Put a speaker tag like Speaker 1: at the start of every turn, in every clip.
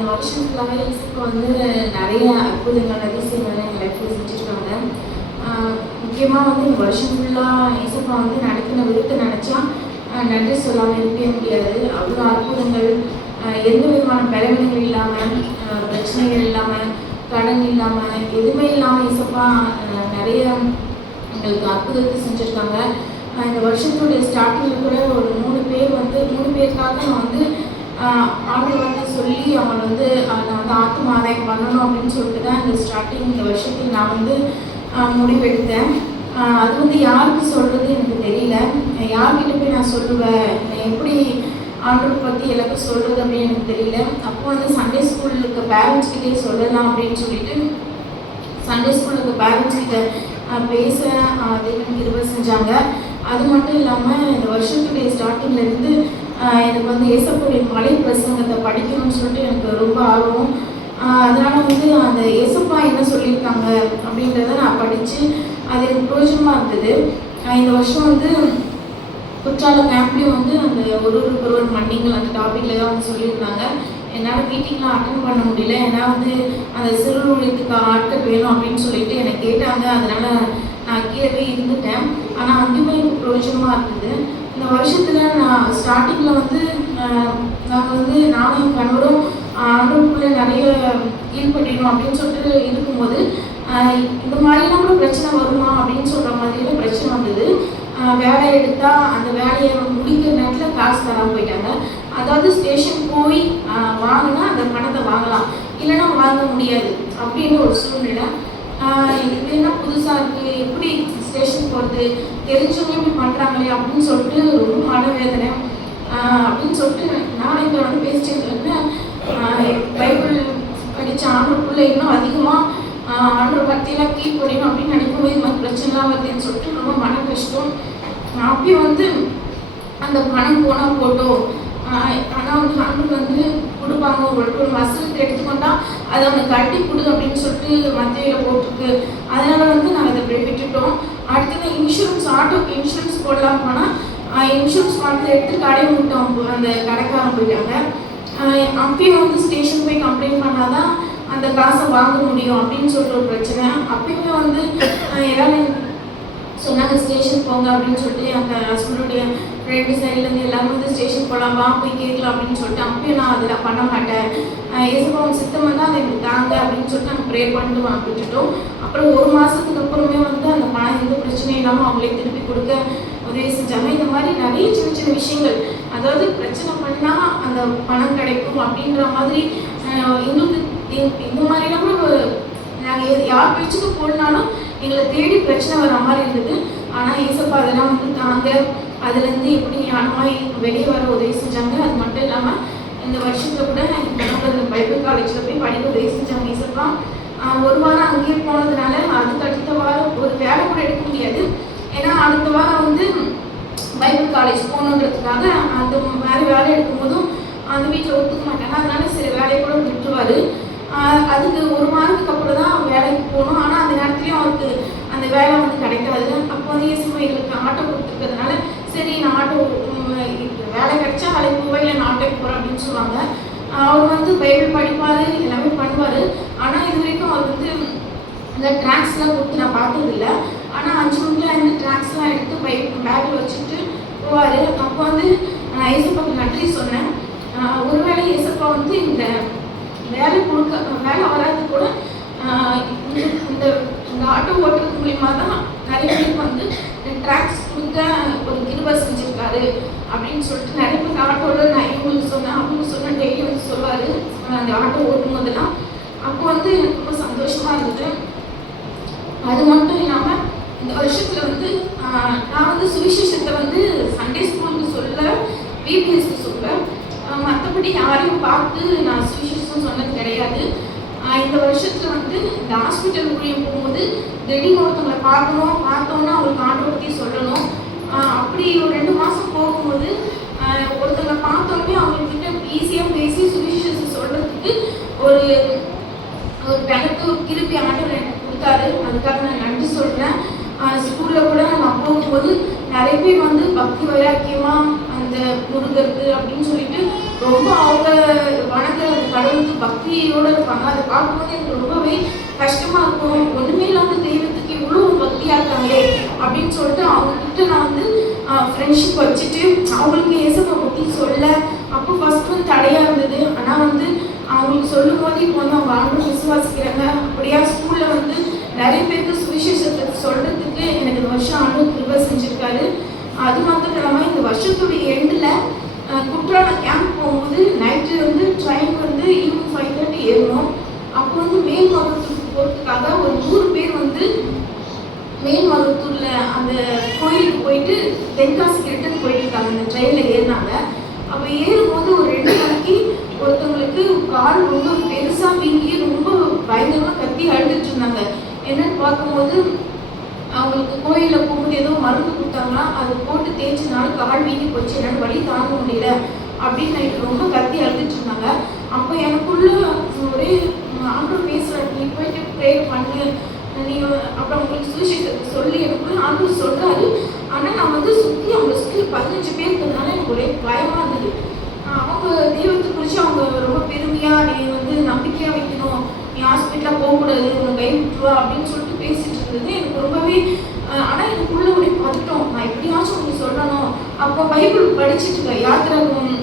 Speaker 1: இந்த வருஷம் ஃபுல்லாகவே இயேசுக்கு வந்து நிறைய அற்புதங்கள் அதிசயங்கள் எங்கள் லைஃப்பில் செஞ்சுருக்காங்க. முக்கியமாக வந்து இந்த வருஷம் ஃபுல்லாக இயேசுப்பா வந்து நடத்தின விருத்தை நினச்சா நன்றி சொல்லாமல் இருக்கவே முடியாது. அவ்வளோ அற்புதங்கள் எந்த விதமான பலவீனங்கள் இல்லாமல் பிரச்சனைகள் இல்லாமல் கடன் இல்லாமல் எதுவுமே இல்லாமல் இசப்பா நிறைய எங்களுக்கு அற்புதத்தை செஞ்சுருக்காங்க. இந்த வருஷத்துடைய ஸ்டார்டிங்கில் கூட ஒரு மூணு பேர் வந்து மூணு பேருக்காக நான் வந்து ஆர்டர் வந்து சொல்லி அவன் வந்து அதை நான் வந்து ஆத்ம ஆதாயம் பண்ணணும் அப்படின்னு சொல்லிட்டு தான் இந்த ஸ்டார்டிங் இந்த வருஷத்துக்கு நான் வந்து முடிவெடுத்தேன். அது வந்து யாருக்கு சொல்கிறது எனக்கு தெரியல. யார்கிட்ட போய் நான் சொல்லுவேன்? எப்படி ஆண்டவர் பற்றி எல்லாருக்கும் சொல்கிறது அப்படின்னு எனக்கு தெரியல. அப்போ வந்து சண்டே ஸ்கூலில் இருக்க பேரண்ட்ஸ் சொல்லலாம் அப்படின்னு சொல்லிட்டு சண்டே ஸ்கூலில் இருக்க பேரண்ட்ஸ் பேச ஆஹ் தேவன் செஞ்சாங்க. அது மட்டும் இல்லாமல் இந்த வருஷத்துடைய ஸ்டார்டிங்லேருந்து எனக்கு வந்து ஏசப்புடைய மலை பிரசங்கத்தை படிக்கணும்னு சொல்லிட்டு எனக்கு ரொம்ப ஆர்வம். அதனால் வந்து அந்த இயேசப்பா என்ன சொல்லியிருக்காங்க அப்படின்றத நான் படித்து அது எனக்கு பிரயோஜனமாக இருந்தது. இந்த வருஷம் வந்து குற்றால கேம்ப்லேயும் வந்து அந்த ஒரு ஒரு ஒருவர் மன்னிங்கள் அந்த டாப்பிக்கில் தான் வந்து சொல்லியிருந்தாங்க. என்னால் மீட்டிங்லாம் அட்டன் பண்ண முடியல. ஏன்னா வந்து அந்த சிறு ஊழியத்துக்கு ஆட்கள் வேணும் அப்படின்னு சொல்லிட்டு என்னை கேட்டாங்க. அதனால் நான் கீழே இருந்துட்டேன். ஆனால் அங்கேயுமே எனக்கு பிரயோஜனமாக இருந்தது. இந்த வருஷத்தில் நான் ஸ்டார்டிங்கில் வந்து நாங்கள் வந்து நானும் என் கணவரும் ஆண்டவருக்குள்ளே நிறைய ஈடுபட்டிடும் அப்படின்னு சொல்லிட்டு இருக்கும்போது இந்த மாதிரிலாம் கூட பிரச்சனை வருமா அப்படின்னு சொல்கிற மாதிரிலாம் பிரச்சனை வந்தது. வேலை எடுத்தால் அந்த வேலையை முடிக்கிற நேரத்தில் காசு தராமல் போயிட்டாங்க. அதாவது ஸ்டேஷன் போய் வாங்கினா அந்த பணத்தை வாங்கலாம். இல்லைன்னா வாங்க முடியாது. அப்படின்னு ஒரு சூழ்நிலை. ஆஹ் இது என்ன புதுசாக இருக்குது எப்படி ஸ்டேஷன் போகிறது தெரிஞ்சவங்க இப்படி பண்ணுறாங்களே அப்படின்னு சொல்லிட்டு ரொம்ப மனவேதனை. அப்படின்னு சொல்லிட்டு நான் எங்களோட வந்து பேசிட்டு இருந்தேன். பைபிள் படித்த ஆண்டுக்குள்ளே இன்னும் அதிகமாக ஆண்டவர் பற்றியெல்லாம் கீப் பண்ணணும் அப்படின்னு நினைக்கும் போது இது மாதிரி பிரச்சனைலாம் வருதுன்னு சொல்லிட்டு ரொம்ப மன கஷ்டம். அப்படியே வந்து அந்த பணம் போனால் போட்டோம் ஆனால் வந்து ஆண்டவர் வந்து கொடுப்பாங்க. உங்களுக்கு ஒரு வசனத்தை எடுத்துக்கொண்டா அதை அவங்க கட்டி கொடு அப்படின்னு சொல்லிட்டு மத்தியில் போட்டிருக்கு. அதனால வந்து நாங்கள் அதை அப்படியே விட்டுட்டோம். அடுத்தது இன்சூரன்ஸ் ஆட்டோக்கு இன்சூரன்ஸ் போடலாம் போனால் இன்சூரன்ஸ் பணத்தை எடுத்து கடையை விட்டோம் அந்த கடைக்காரன் போயிட்டாங்க. அப்பயும் வந்து ஸ்டேஷன் போய் கம்ப்ளைண்ட் பண்ணாதான் அந்த காசை வாங்க முடியும் அப்படின்னு சொல்லிட்டு ஒரு பிரச்சனை. அப்பயுமே வந்து எல்லாரும் சொன்னாங்க ஸ்டேஷன் போங்க அப்படின்னு சொல்லிட்டு அந்த ஹஸ்பண்டுடைய ரெண்டு சைட்லேருந்து எல்லாரும் வந்து ஸ்டேஷன் போகலாம் வா போய் கேட்கலாம் அப்படின்னு சொல்லிட்டு அப்பயும் நான் அதில் பண்ண மாட்டேன். எசுபாவன் சித்தம் வந்து அதை எனக்கு தாங்க அப்படின்னு சொல்லிட்டு நாங்கள் ப்ரே பண்ணிட்டு வாங்கிட்டுட்டோம் அப்புறம் ஒரு மாதத்துக்கு அப்புறமே வந்து அந்த பணம் எந்த பிரச்சனையும் இல்லாமல் அவங்களே திருப்பி கொடுக்க உதவி செஞ்சாங்க. இந்த மாதிரி நிறைய சின்ன சின்ன விஷயங்கள். அதாவது பிரச்சனை பண்ணால் அந்த பணம் கிடைக்கும் அப்படின்ற மாதிரி எங்களுக்கு இந்த- மாதிரிலாம் கூட நாங்கள் யார் பேச்சுக்கு போடனாலும் எங்களை தேடி பிரச்சனை வர மாதிரி இருந்தது. ஆனால் ஏசப்பா அதெல்லாம் வந்து தாங்க அதுலேருந்து எப்படி ஞானமாக வெளியே வர உதவி செஞ்சாங்க அது மட்டும் இல்லாமல் இந்த வருஷத்தை கூட என் பைபிள் காலேஜில் போய் படிக்க உதவி செஞ்சாங்க இசப்பா ஒரு வாரம் அங்கேயே போனதுனால அதுக்கு அடுத்த வாரம் ஒரு வேலை கூட எடுக்க முடியாது. ஏன்னா அடுத்த வாரம் வந்து பைபிள் காலேஜ் போகணுன்றதுக்காக அந்த வேறு வேலை எடுக்கும்போதும் அந்த வீட்டில் ஒத்துக்க மாட்டாங்க. அதனால சரி வேலையை கூட விட்டுருவார். அதுக்கு ஒரு வாரத்துக்கு அப்புறம் தான் வேலைக்கு போகணும். ஆனால் அந்த நேரத்துலையும் அவருக்கு அந்த வேலை வந்து கிடைக்காது. அப்போ வந்து இயேசுமா எங்களுக்கு ஆட்டோ கொடுத்துருக்கிறதுனால சரி நான் ஆட்டோ வேலை கிடைச்சா வேலைக்கு போவேன் இல்லை நான் ஆட்டோக்கு போகிறேன் அப்படின்னு சொல்லுவாங்க. அவர் வந்து பைபிள் படிப்பார் எல்லாமே பண்ணுவார். ஆனால் இது வரைக்கும் அவர் வந்து இந்த ட்ராக்ஸ்லாம் கொடுத்து நான் பார்த்ததில்ல ஆனால் அஞ்சு மணிக்கெலாம் இந்த ட்ராக்ஸ்லாம் எடுத்து பை பேக்கில் வச்சுட்டு போவார். அப்போ வந்து நான் ஏசப்பாக்கு நன்றி சொன்னேன். ஒருவேளை ஏசப்பா வந்து இந்த வேலை கொடுக்க வேலை வராது கூட இந்த இந்த ஆட்டோ ஓட்டுறது மூலிமா தான் நிறைய பேருக்கு வந்து ட்ராக்ஸ் கொடுத்தா ஒரு கிருபை செஞ்சுருக்காரு அப்படின்னு சொல்லிட்டு நிறைய பேர் ஆட்டோவில் நான் இவங்களுக்கு சொன்னேன். அவங்க சொன்னேன் டெய்லி வந்து சொல்லுவார் அந்த ஆட்டோ ஓட்டும் போதெல்லாம் அப்போ வந்து எனக்கு ரொம்ப சந்தோஷமாக இருந்தது. அது மட்டும் இல்லாமல் இந்த வருஷத்தில் வந்து நான் வந்து சுவிசேஷத்தை வந்து சண்டே ஸ்கூலுக்கு சொல்ல பிபிஎஸ்க்கு சொல்ல மற்றபடி யாரையும் பார்த்து நான் சுவிசேஷம் சொன்னது இந்த வருஷத்தில் வந்து இந்த ஹாஸ்பிட்டல் மூலியம் போகும்போது திடீர்னு ஒருத்தவங்களை பார்க்கணும். பார்த்தோன்னா அவங்களுக்கு ஆண்டை பற்றி சொல்லணும். அப்படி ஒரு ரெண்டு மாதம் போகும்போது ஒருத்தவங்களை பார்த்தோன்னே அவங்கக்கிட்ட ஈஸியாக பேசி சுவிசேஷம் சொல்கிறதுக்கு ஒரு ஒரு எனக்கு ஒரு கிருப்பி ஆண்டவர் எனக்கு கொடுத்தாரு. அதுக்காக நான் நன்றி சொல்கிறேன் ஸ்கூலில் கூட நான் போகும்போது நிறைய பேர் வந்து பக்தி வைராக்கியமாக அந்த முருகருக்கு அப்படின்னு சொல்லிட்டு ரொம்ப அவங்க வணங்குற அந்த கடவுளுக்கு பக்தியோட இருப்பாங்க. அதை பார்க்கும்போது எனக்கு ரொம்பவே கஷ்டமா இருக்கும். ஒண்ணுமே இல்லாத தெய்வத்துக்கு இவ்வளோ பக்தியா இருக்காங்களே அப்படின்னு சொல்லிட்டு அவங்க கிட்ட நான் வந்து ஃப்ரெண்ட்ஷிப் வச்சுட்டு அவங்களுக்கு இயேசுவை பற்றி சொல்ல? அப்போ ஃபர்ஸ்ட் வந்து தடையா இருந்தது. ஆனா வந்து அவங்களுக்கு சொல்லும் போது இப்போ வந்து அவங்க ஆண்டு விசுவாசிக்கிறாங்க. அப்படியா ஸ்கூல்ல வந்து நிறைய பேருக்கு சுவிசேஷத்தை சொல்றதுக்கு எனக்கு இந்த வருஷம் ஆண்டு கிருபை செஞ்சிருக்காரு. அது மாத்திரம் இல்லாமல் இந்த வருஷத்துடைய எண்டில் குற்றாலம் கேம்ப் போகும்போது நைட்டு வந்து ட்ரெயின் வந்து போட்டு ஏறணும். அப்போ வந்து மேல் மருவத்தூருக்கு போகிறதுக்காக ஒரு நூறு பேர் வந்து மேல் மருவத்தூரில் அந்த கோயிலுக்கு போயிட்டு தென்காசிக்கு ரிட்டர்ன் போயிட்டு இருக்காங்க அந்த ட்ரெயினில் ஏறினாங்க. அப்போ ஏறும்போது ஒரு ரெண்டு மணிக்கு ஒருத்தவங்களுக்கு கால் ரொம்ப பெருசா வீங்கி ரொம்ப பயங்கரமாக கத்தி அழுதுட்டு இருந்தாங்க. என்னன்னு பார்க்கும்போது அவங்களுக்கு கோயிலில் போகும்போது ஏதோ மருந்து கொடுத்தாங்கன்னா அது போட்டு தேய்ச்சினாலும் கால் வீங்கி போச்சு. என்னால் வழி தாங்க முடியல. அப்படின்னு நைட்டு ரொம்ப கத்தி அழுதுட்டு இருந்தாங்க. அப்போ எனக்குள்ள ஒரே ஆண்டவர் பேசுகிற நீ போயிட்டு ப்ரே பண்ணு நீ அப்புறம் உங்களுக்கு சுவிசேஷத்தை சொல்லி எனக்குள்ள ஆண்டவர் சொல்றாரு ஆனால் நான் வந்து சுற்றி அவங்க சுற்றி பதினஞ்சு பேர் இருக்கிறதுனால எனக்கு ஒரே பயமாக இருந்தது. அவங்க தெய்வத்தை குறித்து அவங்க ரொம்ப பெருமையாக நீ வந்து நம்பிக்கையாக வைக்கணும். நீ ஹாஸ்பிட்டலாக போகக்கூடாது உன்னை கை விட்டுருவா அப்படின்னு சொல்லிட்டு பேசிட்டு இருந்தது. எனக்கு ரொம்பவே ஆனால் எனக்குள்ள ஒரு பதட்டம் நான் எப்படியாச்சும் உங்களுக்கு சொல்லணும். அப்போ பைபிள் படிச்சுட்டு இருக்கேன். யாத்திராகம்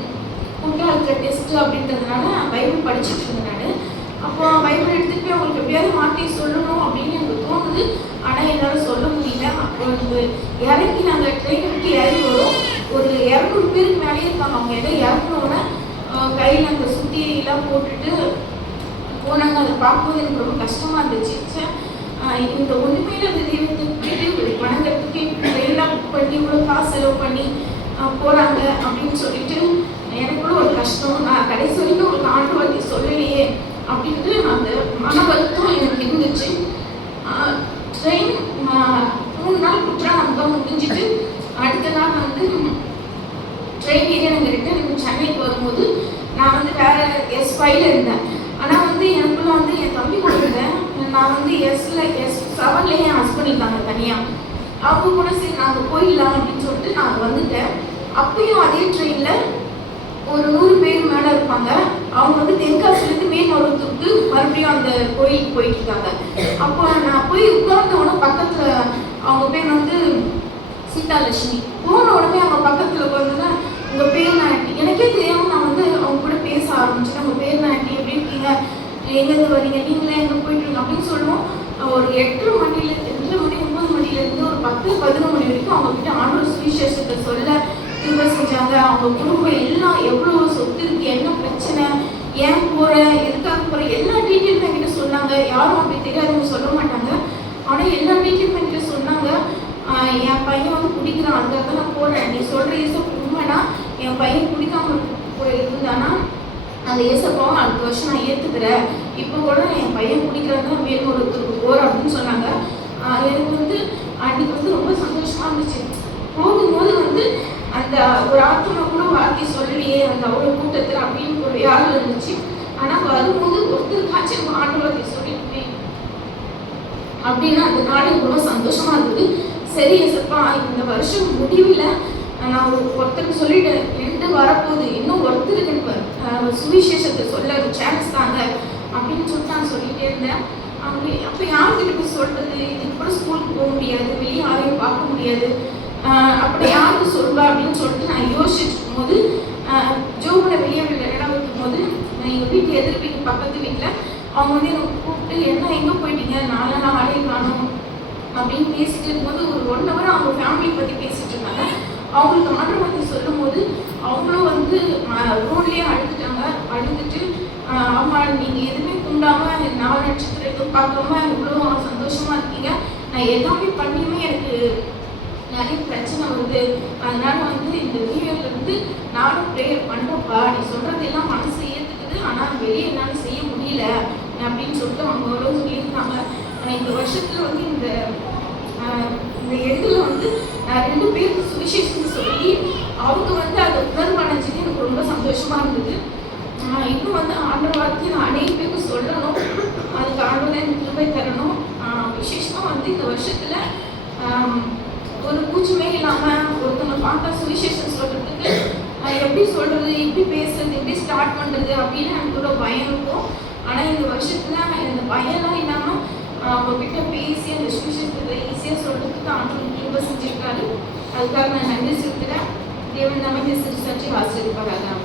Speaker 1: இருக்கிற டெஸ்ட் அப்படின்றதுனால பைபிள் படிச்சுட்டு இருந்தேன் நான். அப்போ பைபிள் எடுத்துகிட்டு போய் அவங்களுக்கு எப்படியாவது மாற்றி சொல்லணும் அப்படின்னு எனக்கு தோணுது. ஆனால் என்னால் சொல்ல முடியல. அப்போ வந்து இறங்கி நாங்கள் ட்ரெயின் விட்டு இறங்கி வரோம். ஒரு இரநூறு பேருக்கு மேலேயே இருப்பாங்க அவங்க இடம் இறங்கினோடனே கையில் அந்த சுத்தியெல்லாம் போட்டுட்டு போனாங்க. அதை பார்க்கும்போது எனக்கு ரொம்ப கஷ்டமாக இருந்துச்சு. இந்த ஒண்ணுமே அந்த தெய்வத்துக்கு விட்டுட்டு ட்ரெயினாக புக் பண்ணி இவ்வளோ காசு செலவு பண்ணி போகிறாங்க அப்படின்னு சொல்லிட்டு எனக்குள்ள ஒரு கஷ்டம். நான் கடைசி வரைக்கும் ஒரு ஆண்டு வார்த்தை சொல்லலையே அப்படின்ட்டு அந்த மன வருத்தம் எனக்கு இருந்துச்சு. ட்ரெயின் மூணு நாள் குற்றாலம் தான் முடிஞ்சிட்டு அடுத்த நாள் வந்து ட்ரெயின் ஏறி நாங்கள் ரிட்டர்ன் சென்னைக்கு வரும்போது நான் வந்து வேற எஸ் ஃபைவ்ல இருந்தேன். ஆனால் வந்து எனக்குள்ள வந்து என் தம்பி கூட இருந்தேன். நான் வந்து எஸ்ல எஸ் செவன்ல என் ஹஸ்பண்ட் இருந்தாங்க தனியாக அவங்க கூட சரி நாங்கள் போயிடலாம் அப்படின்னு சொல்லிட்டு நான் வந்துட்டேன். அப்பயும் அதே ட்ரெயினில் ஒரு நூறு பேர் மேலே இருப்பாங்க. அவங்க வந்து தென்காசிலேருந்து மேல்மருவத்தூருக்கு மறுபடியும் அந்த கோயிலுக்கு போயிட்டு இருக்காங்க. அப்போ நான் போய் உட்கார்ந்த உடனே பக்கத்தில் அவங்க பேர் வந்து சீதாலட்சுமி. போன உடனே அவங்க பக்கத்தில் உட்காந்துன்னா உங்கள் பேர் நாட்டி எனக்கே தெரியாம நான் வந்து அவங்க கூட பேச ஆரம்பிச்சேன் உங்கள் பேர் நாட்டி எப்படி இருக்கீங்க? எங்கேருந்து வரீங்க? நீங்களே எங்கே போயிட்டு இருக்கீங்க அப்படின்னு சொல்லுவோம். ஒரு எட்டு மணில எட்டு மணி ஒன்பது மணில இருந்து ஒரு பத்து பதினொன்று மணி வரைக்கும் அவங்க கிட்ட ஆண்டோர் சுவிசேஷத்தை சொல்ல திரும்ப செஞ்சாங்க. அவங்க குடும்பம் எல்லாம் எவ்வளோ சொத்து இருக்கு என்ன பிரச்சனை ஏன் போற எதுக்காக போற எல்லா டீட்டெயிலும் என்கிட்ட சொன்னாங்க. யாரும் அப்படி தெரியாதவங்க சொல்ல மாட்டாங்க. ஆனா எல்லா டீட்டெயிலும் என்கிட்ட சொன்னாங்க. என் பையன் வந்து குடிக்கிறான். அந்த நான் போறேன். நீ சொல்ற இயேசு உண்மைனா என் பையன் குடிக்காம போய் இருந்தானா? அந்த ஏசப்பாவை அடுத்த வருஷம் நான் ஏத்துக்கிறேன். இப்போ கூட என் பையன் குடிக்கிறாங்க வேலூரத்துக்கு போறேன் அப்படின்னு சொன்னாங்க. எனக்கு வந்து அன்னைக்கு வந்து ரொம்ப சந்தோஷமா இருந்துச்சு. போகும்போது வந்து அந்த ஒரு ஆத்மா கூட வார்த்தை சொல்லலையே அந்த அவ்வளோ கூட்டத்தில் அப்படின்னு ஒரு யாரும் இருந்துச்சு? ஆனா வரும்போது ஒருத்தர் காய்ச்சல் ஆண்டவரை சொல்லிட்டு அப்படின்னு அந்த நாள் ரொம்ப சந்தோஷமா இருந்தது. சரி ஏசப்பா இந்த வருஷம் முடிவில் நான் ஒரு ஒருத்தருக்கு சொல்லிட்டேன் ரெண்டு வரப்போகுது. இன்னும் ஒருத்தருக்கு சுவிசேஷத்தை சொல்ல ஒரு சான்ஸ் தாங்க அப்படின்னு சொல்லிட்டு நான் சொல்லிட்டே இருந்தேன். அப்படி அப்போ யார்கிட்ட போய் சொல்றது? இதுக்கு கூட ஸ்கூலுக்கு போக முடியாது வெளியே யாரையும் பார்க்க முடியாது. அப்படி யாருக்கு சொல்வா அப்படின்னு சொல்லிட்டு நான் யோசிச்சுட்டு இருக்கும்போது ஜோபில் வெளியே இடம் வைக்கும் போது எங்கள் வீட்டு எதிர் வீட்டு பக்கத்து வீட்டில் அவங்க வந்து எனக்கு கூப்பிட்டு என்ன எங்கே போயிட்டீங்க? நாலு நாள் ஆளே காணும். அப்படின்னு பேசிட்டு இருக்கும்போது ஒரு ஒன் ஹவர் அவங்க ஃபேமிலி பற்றி பேசிட்டு இருந்தாங்க. அவங்களுக்கு ஆர்டர் பற்றி சொல்லும்போது அவங்களும் வந்து ரோட்லேயே அழுதுட்டாங்க. அழுதுட்டு ஆஹ் ஆமா நீங்கள் எதுவுமே கும்பிடாம நாலு நட்சத்திரம் எதுவும் பார்க்காம இவ்வளோ சந்தோஷமாக இருக்கீங்க. நான் எல்லாமே பண்ணியுமே எனக்கு நிறைய பிரச்சனை வருது. அதனால வந்து இந்த நியூ வந்து நானும் ப்ரேயர் பண்ணுறப்பா நீ சொல்றதெல்லாம் மனசு ஏற்றுக்குது ஆனால் வெளியே என்னால் செய்ய முடியல. அப்படின்னு சொல்லிட்டு அவங்க எவ்வளோ சொல்லியிருக்காங்க. இந்த வருஷத்தில் வந்து இந்த இந்த எண்டில் வந்து நான் ரெண்டு பேருக்கு சுவிசேஷம் சொல்லி அவங்க வந்து அதை உணர்வு அடைஞ்சது எனக்கு ரொம்ப சந்தோஷமாக இருந்தது. இன்னும் வந்து ஆண்டவர் வார்த்தையை நான் அநேக பேருக்கு சொல்லணும். அதுக்கு ஆண்டவர் எனக்கு திரும்ப தரணும். விசேஷமாக வந்து இந்த வருஷத்தில் ஒரு கூச்சமே இல்லாம ஒருத்தவங்க பார்த்தா சுவிசேஷன் சொல்றதுக்கு நான் எப்படி சொல்கிறது எப்படி பேசுறது எப்படி ஸ்டார்ட் பண்ணுறது அப்படின்னு எனக்கு ஒரு பயம் இருக்கும். ஆனால் இந்த வருஷத்துல இந்த பயம்லாம் இல்லாமல் அவங்கக்கிட்ட பேசி அந்த சுவிசேஷத்தில் ஈஸியாக சொல்கிறதுக்கு ஆண்டு கிருப செஞ்சிருக்காரு. அதுக்காக நான் நன்றி செலுத்துகிறேன் தேவன் நம்ம மெசேஜ் சச்சி வாசிக்கிறேன்